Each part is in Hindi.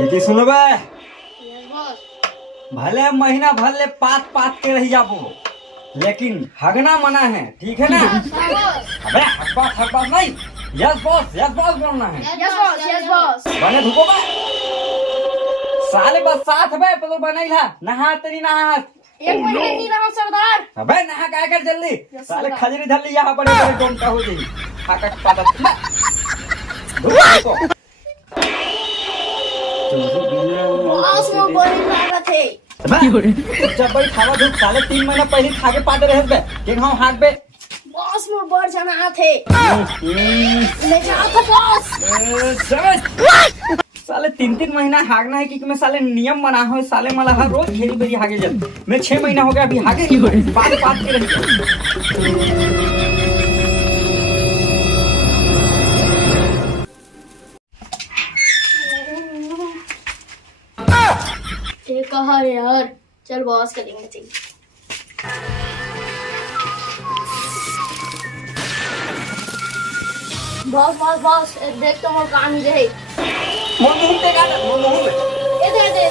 इति सुनबे यस बॉस। भले महीना भर ले पात पात के रह जाबो, लेकिन हगना मना है, ठीक है ना? Yes boss. अबे हक बात नहीं, यस बॉस बोलना है। Yes boss, yes boss. बने धुको बे साले बस साथ बे तो बनैला नहा तनी नहा। एक महीने नहीं रहा सरदार। अबे नहा काय कर जल्दी, यस साले सरदार। खजरी धर ली यहाँ बड़े बड़े डोम का हो जाई। हाकट पादत धुको बॉस वो बोल रहा थे। जब भाई खावा धूप साले 3 महीना पहले खा के पाते रहे बे कि हम हाथ बे बॉस मोर बढ़ जाना थे। ले जाओ तो बॉस। साले 3 महीना हागना है कि मैं साले नियम बना हो साले मला हर रोज घेरी बेरी हागे जब मैं 6 महीना हो गया अभी हागे बात बात के रही। ये कहा यार, चल बॉस करेंगे चाहिए। बॉस बॉस बॉस देख तो मोर काम ही रहे। मोर मुंह पे गाना मोर मुंह में ये दे बे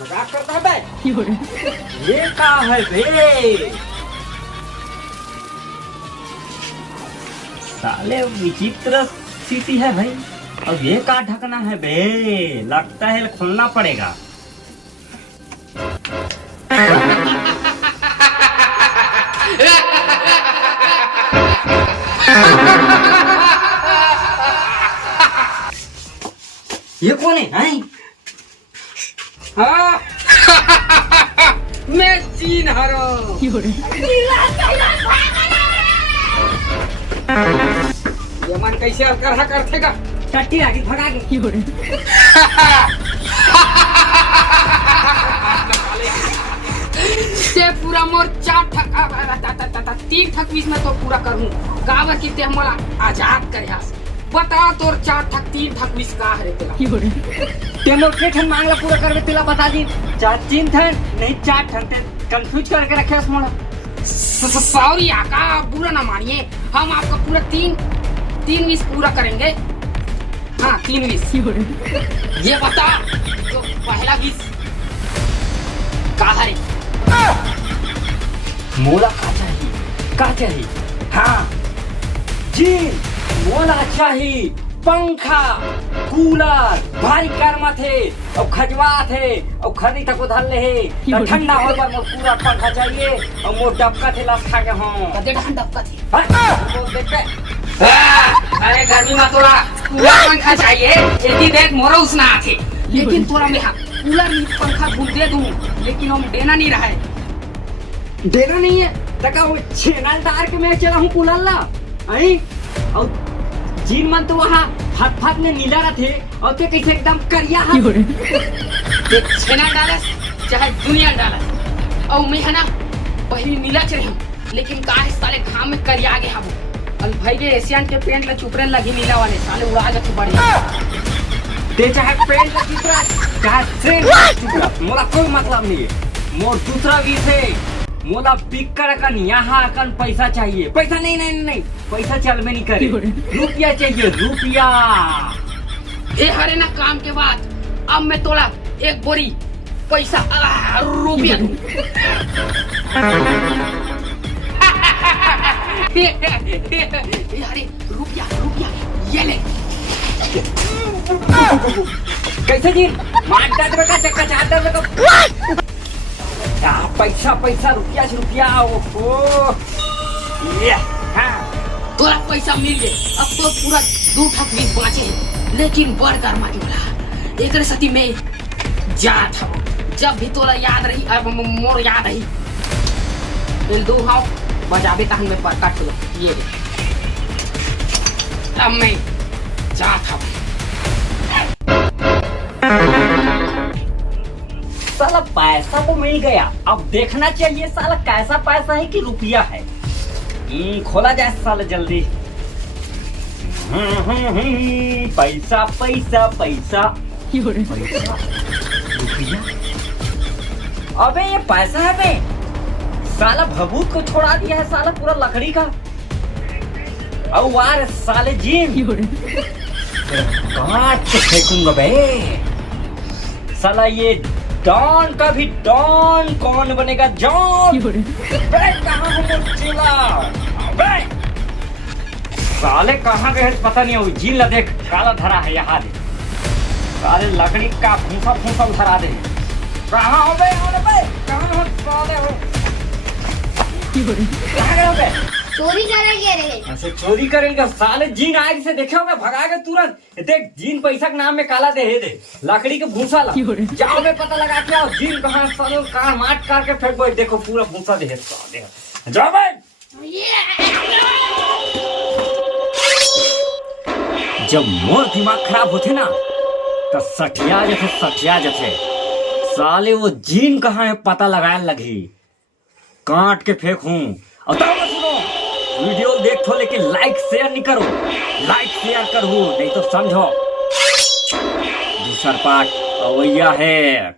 मजाक करता है बे ये का है बे साले विचित्र स्थिति है भाई। अब ये का ढकना है बे, लगता है खोलना पड़ेगा। ये कौन है? हाँ मैं चीन हारो। ये मन कैसे करहा करथेगा टट्टी आगे भगा के ते पूरा मोर 4 ठक 3 ठक बीच में तो पूरा करूं काबर की ते हमरा आजाद करयास बता तोर 4 ठक 3 ठक बीच का हरे तेला ते मोर के ठन मांगला पूरा करबे तेला बता दी 3 ठन नहीं 4 ठन ते कंफ्यूज करके रखे मोला। सॉरी आका बुरा ना मानिए, हम आपका पूरा 3 बीच पूरा करेंगे। हाँ 3 बीच। ये बता तो पहला बीच का है? मोला का चाहिए हाँ जी मोला चाहिए पंखा कूलर भारी कर्मा थे और खजवा थे और खरी तक उधर ले तो ठंडा हो पर मोर पूरा पंखा चाहिए और मोर डबका थे लाश खा के हूँ कदे डबका थी। मोर देख के अरे गर्मी में तोरा कूलर पंखा चाहिए यदि देख मोरा उसना आथे, लेकिन तोरा में कूलर पंखा भूल दे दूं लेकिन हम देना नहीं रहा है। देना नहीं है तका वो छेनाल डार के मैं चला हूँ कूलर ला आई और जीन मन तो वहाँ फट में नीला रहे और ते कैसे एकदम करिया है छेना डालस चाहे दुनिया डालस और मैं है ना पहली नीला चढ़े हम, लेकिन का है साले घाम में करिया गए हम और भाई के एशियन के पेंट ला चुपरे लगी नीला वाले साले उड़ा गए बढ़िया ते चाहे पेंट का चित्रा चाहे ट्रेन का चित्रा मोला कोई मतलब नहीं है। मोर दूसरा विष है मोला बिकर कन यहाँ कन पैसा चाहिए। पैसा नहीं पैसा चल में नहीं करे रुपया चाहिए रुपया। ए हरे ना काम के बाद अब मैं तोड़ा 1 बोरी पैसा रुपया दूं। अरे रुपया ये ले कैसे जी मार दे का चक्का चाहता है पैसा रुपया ओहो ये हाँ तोरा पैसा मिल गए अब तो पूरा 2 ठक बीच बाँचे हैं, लेकिन बड़ गर्मा की बोला एक सती में जात हूँ जब भी तोरा याद रही अब मोर याद रही दिल दो हाउ बजाबे तहन में पर काट लो ये अब मैं जात हूँ। साला पैसा तो मिल गया, अब देखना चाहिए साला कैसा पैसा है कि रुपया है। खोला जाए साला जल्दी। पैसा पैसा पैसा रुपया। अबे ये पैसा है बे साला भभूत को छोड़ा दिया है साला पूरा लकड़ी का। और वार साले जीन काट के फेंकूंगा बे। साला ये डॉन का भी डॉन कौन बनेगा जॉन? बे कहाँ हो मोचेला? बे साले कहाँ गए पता नहीं, हो जीन ला देख काला धरा है यहाँ दे, साले लकड़ी का फूसा फूसा धरा दे। कहाँ हो बे? कहाँ हो साले हो? कहाँ गए हो बे? चोरी करेंगे रे। ऐसे चोरी करेंगे साले, जीन आग से देखे होगा भगा के तुरंत। देख जीन पैसा के नाम में काला दे दे, लकड़ी के भूसा ला जाओ बे, पता लगा के आओ जीन कहाँ साले, कहाँ मार काट के फेंक बे, देखो पूरा भूसा दे साले, जाओ बे। जब मोर दिमाग खराब होते ना तो सठिया जथे साले, वो जीन कहाँ है पता लगाने लगी, काट के फेंकूं। और तब मत सुनो, वीडियो देखो लेकिन लाइक शेयर नहीं करो, लाइक शेयर करो नहीं तो समझो दूसरा पार्ट अवैया है।